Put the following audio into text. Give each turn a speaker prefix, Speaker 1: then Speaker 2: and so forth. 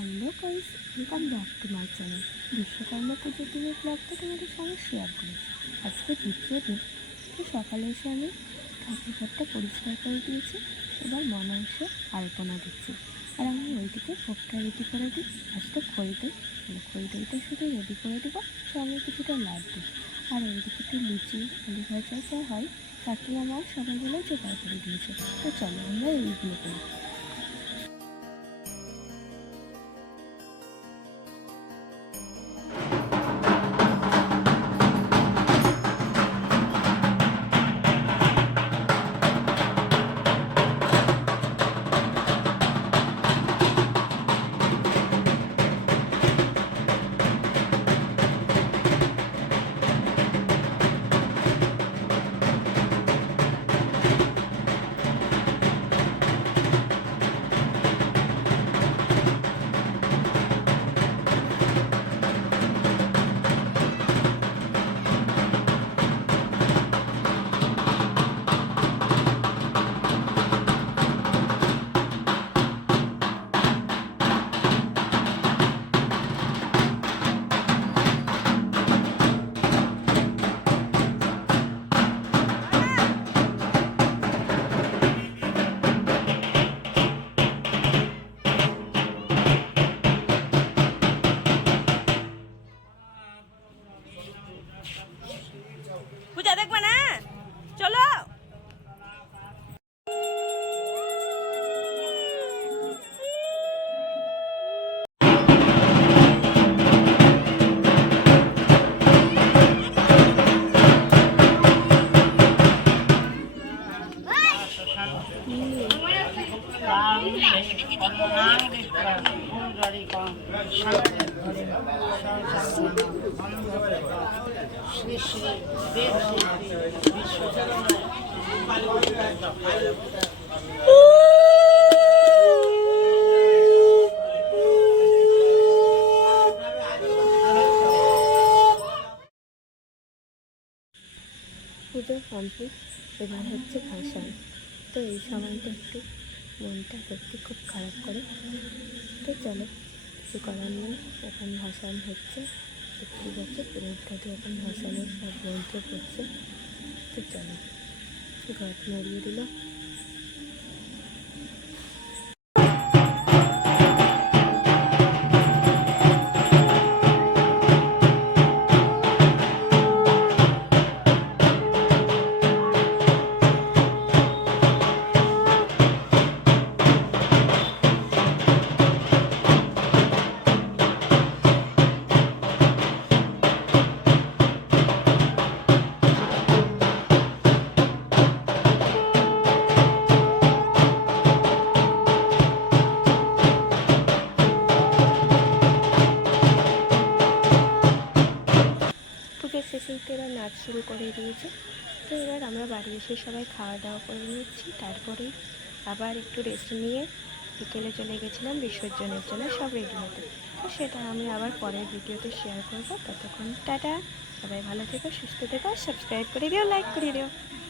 Speaker 1: Hello guys welcome back to my channel. Vishwakarma পুজোর দিনের ব্লগটা তোমাদের সঙ্গে শেয়ার করেছি। আজকে দ্বিতীয় দিন, তো সকালে এসে আমি ঠাকুর ঘরটা পরিষ্কার করে দিয়েছি, এবার মনে এসে আলপনা দিচ্ছি। আর আমি ওইদিকে ভোগটা রেডি করে দিই। আজকে খই দই মানে খই দইটা শুধু রেডি করে দেবো, সঙ্গে কিছুটা লাড্ডু। আর ওইদিকে তো লুচি, আলু ভাজা যা হয় তাকে আমার সবাই মিলে জোগাড় করে দিয়েছে। তো চলো আমরা এইগুলো করি।
Speaker 2: শ্রী শ্রী শিল্পী
Speaker 1: পুজো কমপ্লিট এবার হচ্ছে ভাসান তো এই সময়টা একটু মনটা সত্যি খুব খারাপ করে। তো চলো, কিছু করার নেই, এখন ভাসান হচ্ছে। তো ঠিক আছে পুরোটাতে এখন ভাসানের সব মন্ত্র করছে তো চলো ঘর নড়িয়ে দিল পুজোর শেষে তো এবার নাচ শুরু করে দিয়েছে। তো এবার আমরা বাড়ি এসে সবাই খাওয়া দাওয়া করে নিচ্ছি। তারপরে আবার একটু রেস্ট নিয়ে বিকেলে চলে গেছিলাম বিসর্জনের জন্য সব রেডি হতে তো সেটা আমি আবার পরের ভিডিওতে শেয়ার করব। ততক্ষণ টাটা। সবাই ভালো থেকো, সুস্থ থেকো সাবস্ক্রাইব করে দিও লাইক করে দিও।